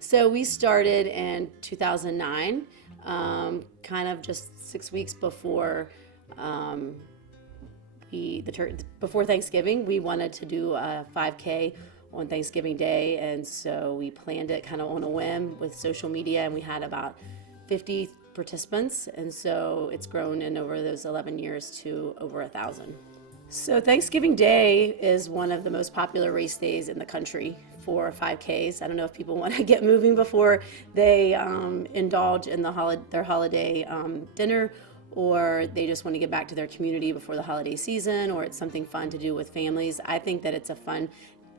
So we started in 2009, kind of just 6 weeks before um, before Thanksgiving. We wanted to do a 5K on Thanksgiving Day, and so we planned it kind of on a whim with social media, and we had about 50 participants, and so it's grown in over those 11 years to over 1,000. So Thanksgiving Day is one of the most popular race days in the country for 5Ks. I don't know if people want to get moving before they indulge in their holiday dinner, or they just want to get back to their community before the holiday season, or it's something fun to do with families. I think that it's a fun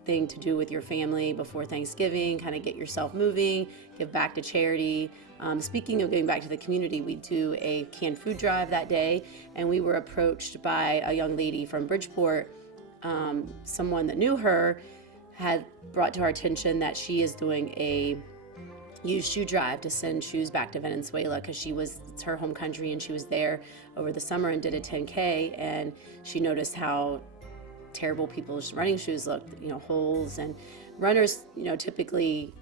thing to do with your family before Thanksgiving, kind of get yourself moving, give back to charity. Speaking of giving back to the community, we do a canned food drive that day, and we were approached by a young lady from Bridgeport. Someone that knew her had brought to our attention that she is doing a used shoe drive to send shoes back to Venezuela, because it's her home country, and she was there over the summer and did a 10K, and she noticed how terrible people's running shoes looked, holes, and runners, typically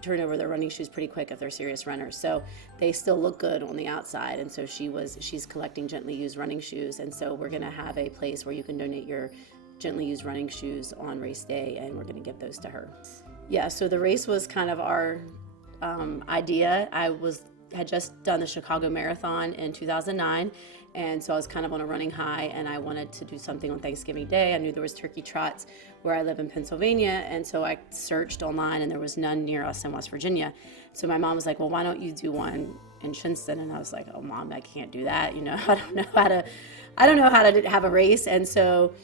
turn over their running shoes pretty quick if they're serious runners. So they still look good on the outside. And so she's collecting gently used running shoes. And so we're gonna have a place where you can donate your gently used running shoes on race day, and we're gonna give those to her. Yeah, so the race was kind of our idea. Had just done the Chicago Marathon in 2009, and so I was kind of on a running high, and I wanted to do something on Thanksgiving Day. I knew there was turkey trots where I live in Pennsylvania, and so I searched online, and there was none near us in West Virginia. So my mom was like, well, why don't you do one in Shinston? And I was like, oh, Mom, I can't do that. I don't know how to have a race. And so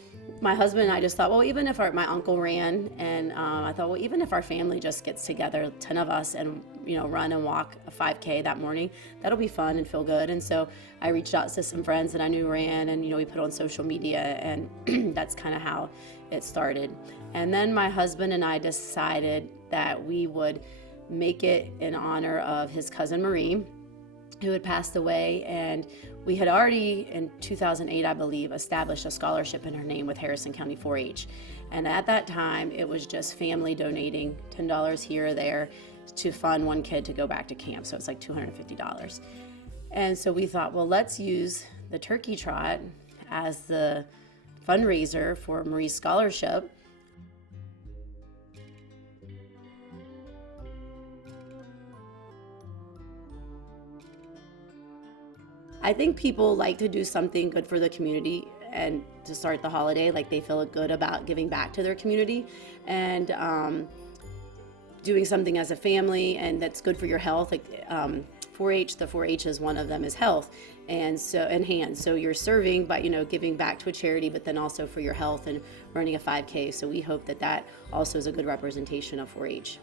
my husband and I just thought, well, even if my uncle ran, and I thought, well, even if our family just gets together, 10 of us, and run and walk a 5K that morning, that'll be fun and feel good. And so I reached out to some friends that I knew ran, and we put on social media, and that's kind of how it started. And then my husband and I decided that we would make it in honor of his cousin Marie, who had passed away, and we had already in 2008, I believe, established a scholarship in her name with Harrison County 4-H. And at that time, it was just family donating $10 here or there to fund one kid to go back to camp. So it's like $250. And so we thought, well, let's use the turkey trot as the fundraiser for Marie's scholarship. I think people like to do something good for the community and to start the holiday, like they feel good about giving back to their community, and doing something as a family, and that's good for your health. Like 4-H, the 4-H is one of them is health, and so hands. So you're serving by giving back to a charity, but then also for your health and running a 5K. So we hope that also is a good representation of 4-H.